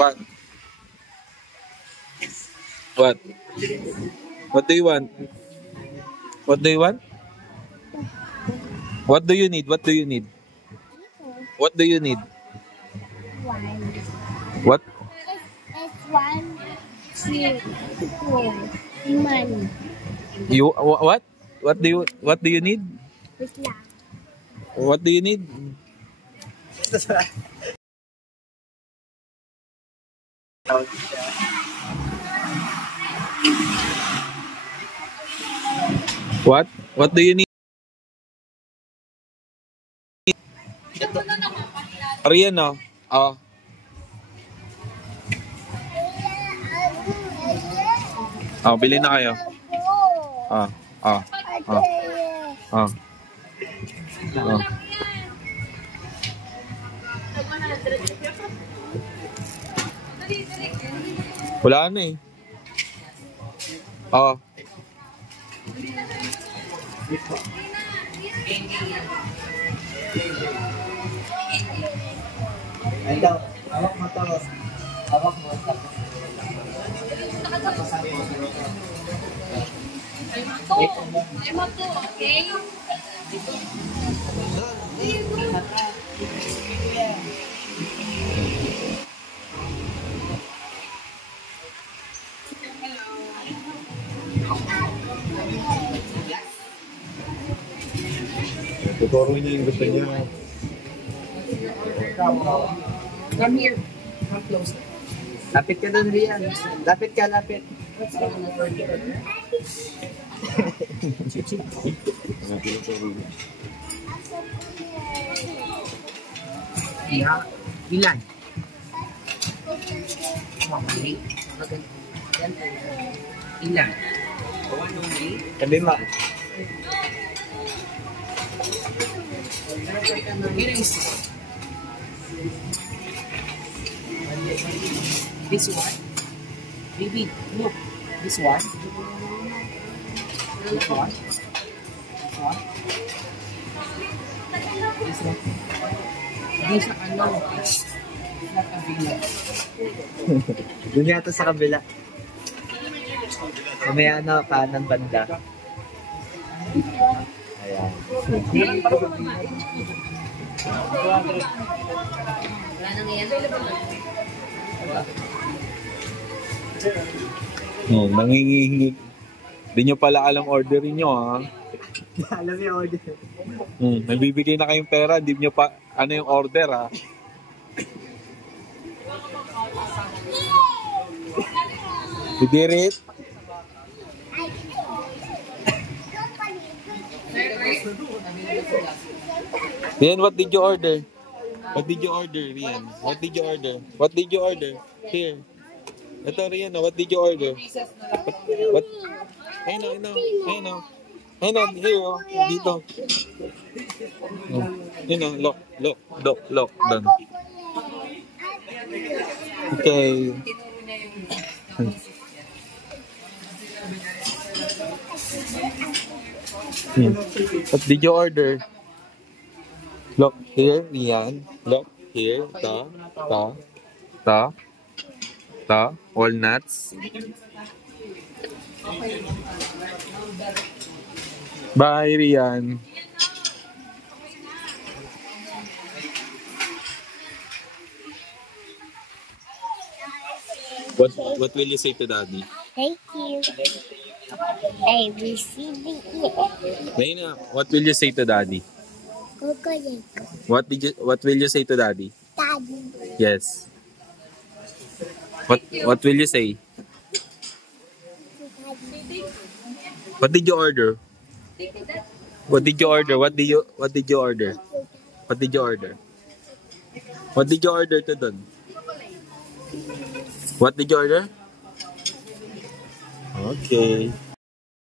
What? What? What do you want? What do you want? What do you need? What do you need? What do you need? One. What? It's 1, 2, 4. Money. You what? What do you need? Wait lang. What do you need? What? What do you need? Ariyan no? Oh. Oh, bili na kayo. Ah. Ah. Ah. Ah. Ah. Wala na eh. Oh. Ito, hawak mo to. Hawak mo to. Ay mo to, okay? Tuturo niya yung gusto niya. Come here. Come close. Lapit ka doon, Rian. Lapit ka, lapit. Ilan? Ilan? Sabi mo. This one, baby, look. This one, this one, this one, this one. This sa ano? Sa kabila. Doon yata sa kabila. Mamaya na kanan banda. Ayan. Oh, nangingihingi. Hindi nyo pala alam orderin nyo ha. Alam yung order. Nagbibigay na kayong pera, hindi nyo pa ano yung order ha. You did it? Rian, what did you order? What did you order, Rian? What did you order? What did you order? Here. Ito, Rian, what did you order? What? Ayun o, ayun o, ayun o. Ayun o, here o, dito. Ayun o, look, look, look, look, doon. Okay. What did you order? Look here, Rian. Look here. Ta. Walnuts. Bye, Rian. What will you say to Daddy? Thank you. I received it. Naina, what will you say to Daddy? Kukulik. What will you say to Daddy? Daddy. Yes. What will you say? What did you order? What did you order? What did you order? What did you order? What did you order to dun? What did you order? Okay.